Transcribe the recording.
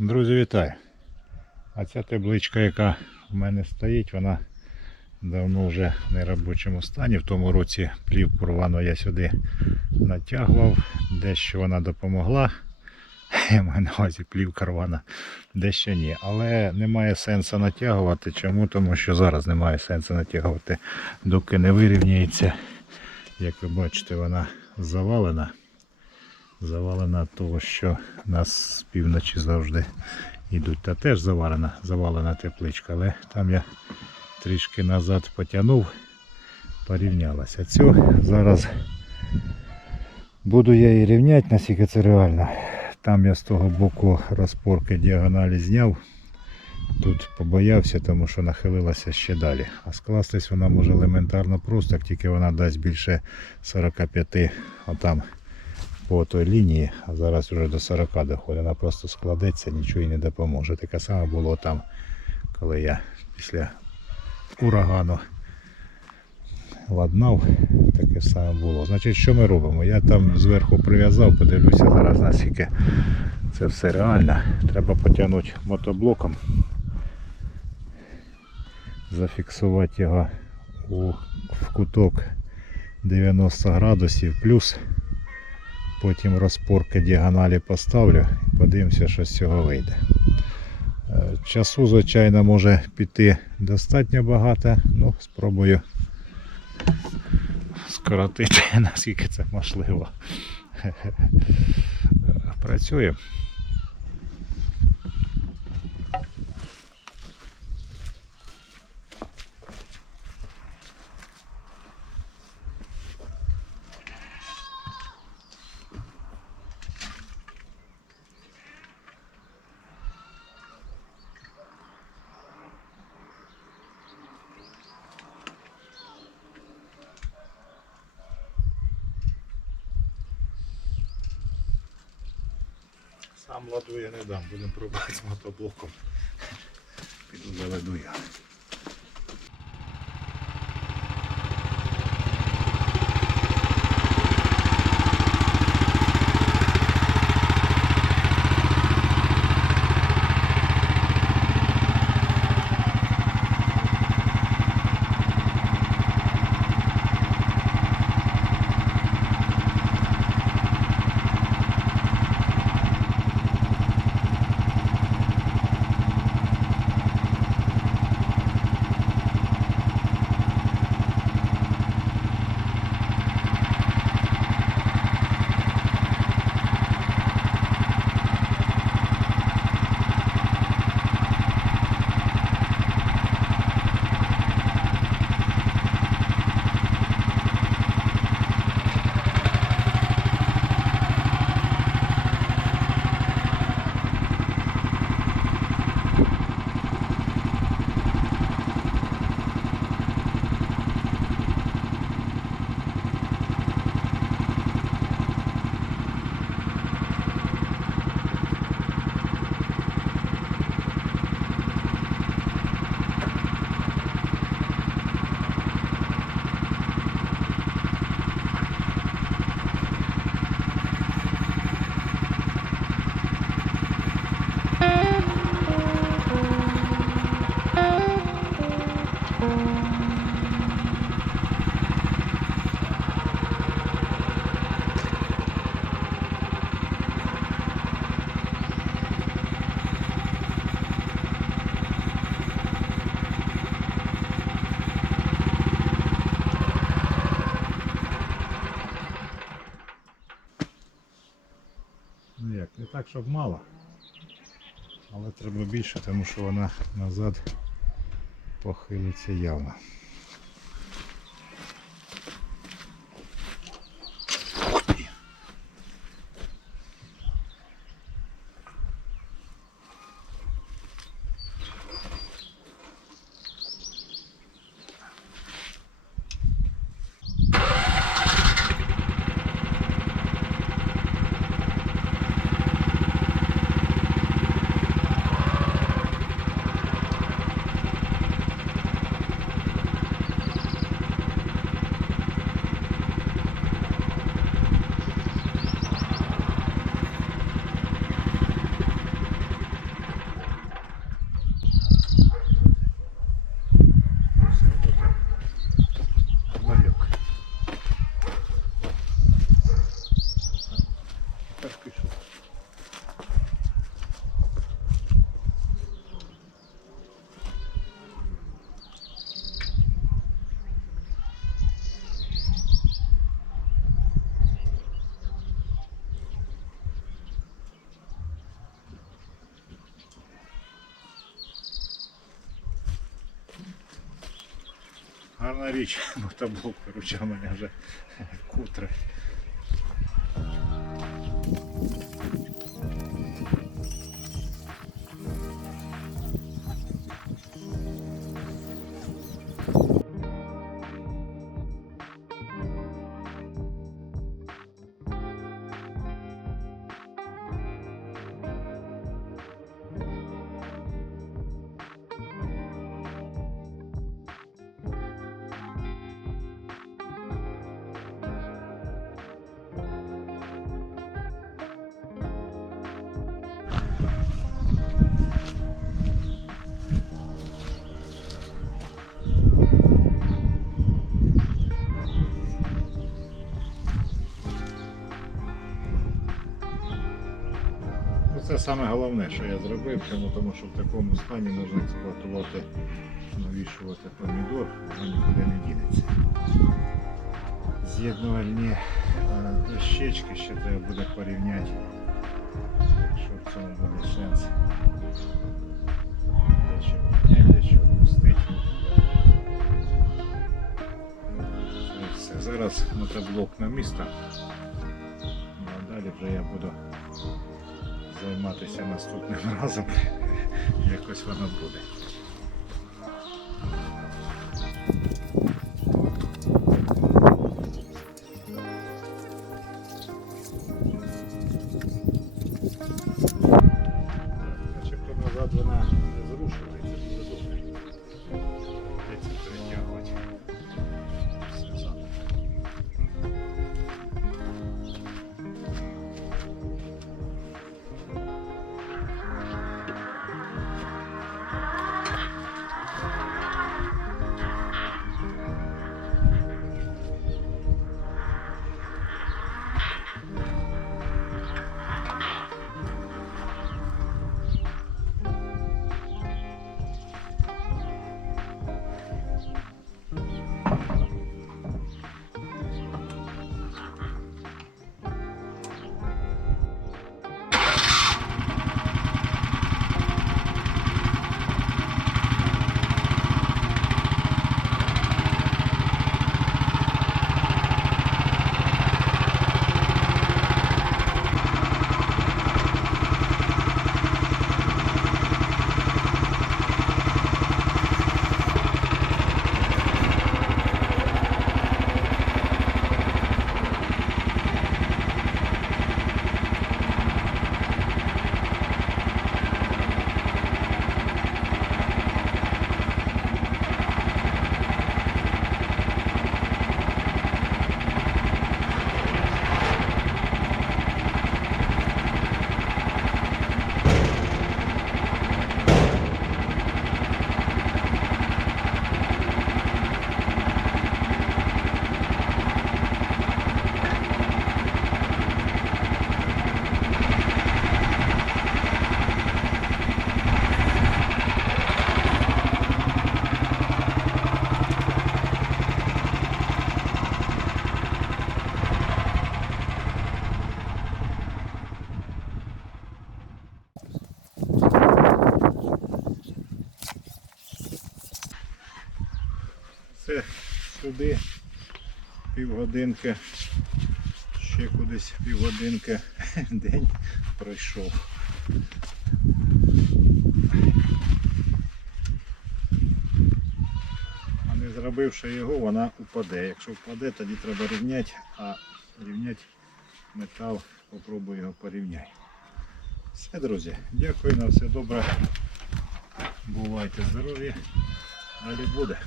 Друзі, вітаю! А ця табличка, яка в мене стоїть, вона давно вже в неробочому стані. В тому році плівку рвану я сюди натягував, дещо вона допомогла. Я маю на увазі плівка рвана, дещо ні. Але немає сенсу натягувати. Чому? Тому що зараз немає сенсу натягувати, доки не вирівняється. Як ви бачите, вона завалена. Завалена того, що нас з півночі завжди йдуть. Та теж завалена, завалена тепличка, але там я трішки назад потягнув, порівнялася. Цю зараз буду я її рівняти, наскільки це реально. Там я з того боку розпорки діагоналі зняв. Тут побоявся, тому що нахилилася ще далі. А скластись вона може елементарно просто, як тільки вона дасть більше 45 отам по той лінії, а зараз вже до 40 доходить. Вона просто складеться, нічого їй не допоможе. Таке саме було там, коли я після урагану ладнав, таке саме було. Значить, що ми робимо? Я там зверху прив'язав, подивлюся зараз наскільки це все реально. Треба потягнути мотоблоком, зафіксувати його у, в куток 90 градусів плюс. Потім розпорки діагоналі поставлю і подивимося, що з цього вийде. Е, Часу, звичайно, може піти достатньо багато, ну спробую скоротити, наскільки це можливо. Працює. Сам ладу я не дам, будемо пробувати з мотоблоком. Піду заведу я. Ну щоб мало. Але треба більше, тому що вона назад похилиться явно. Гарна річ, мотоблок у мене вже кутри. Ну, Це саме головне, що я зробив, чому тому що в такому стані можна експлуатувати, навішувати помідор, воно нікуди не дінеться. З'єднувальні е, дощечки ще треба буде порівняти, що в цьому буде сенс. Дещо підняти, дещо опустити. Все. Зараз мотоблок на місто. Ну, а далі вже я буду займатися наступним разом. Якось воно буде. Сюди півгодинки, ще кудись півгодинки день пройшов. А не зробивши його, вона упаде. Якщо впаде, тоді треба рівняти, а рівняти метал, попробую його порівняти. Все, друзі, дякую на все добре. Бувайте здорові. Далі буде.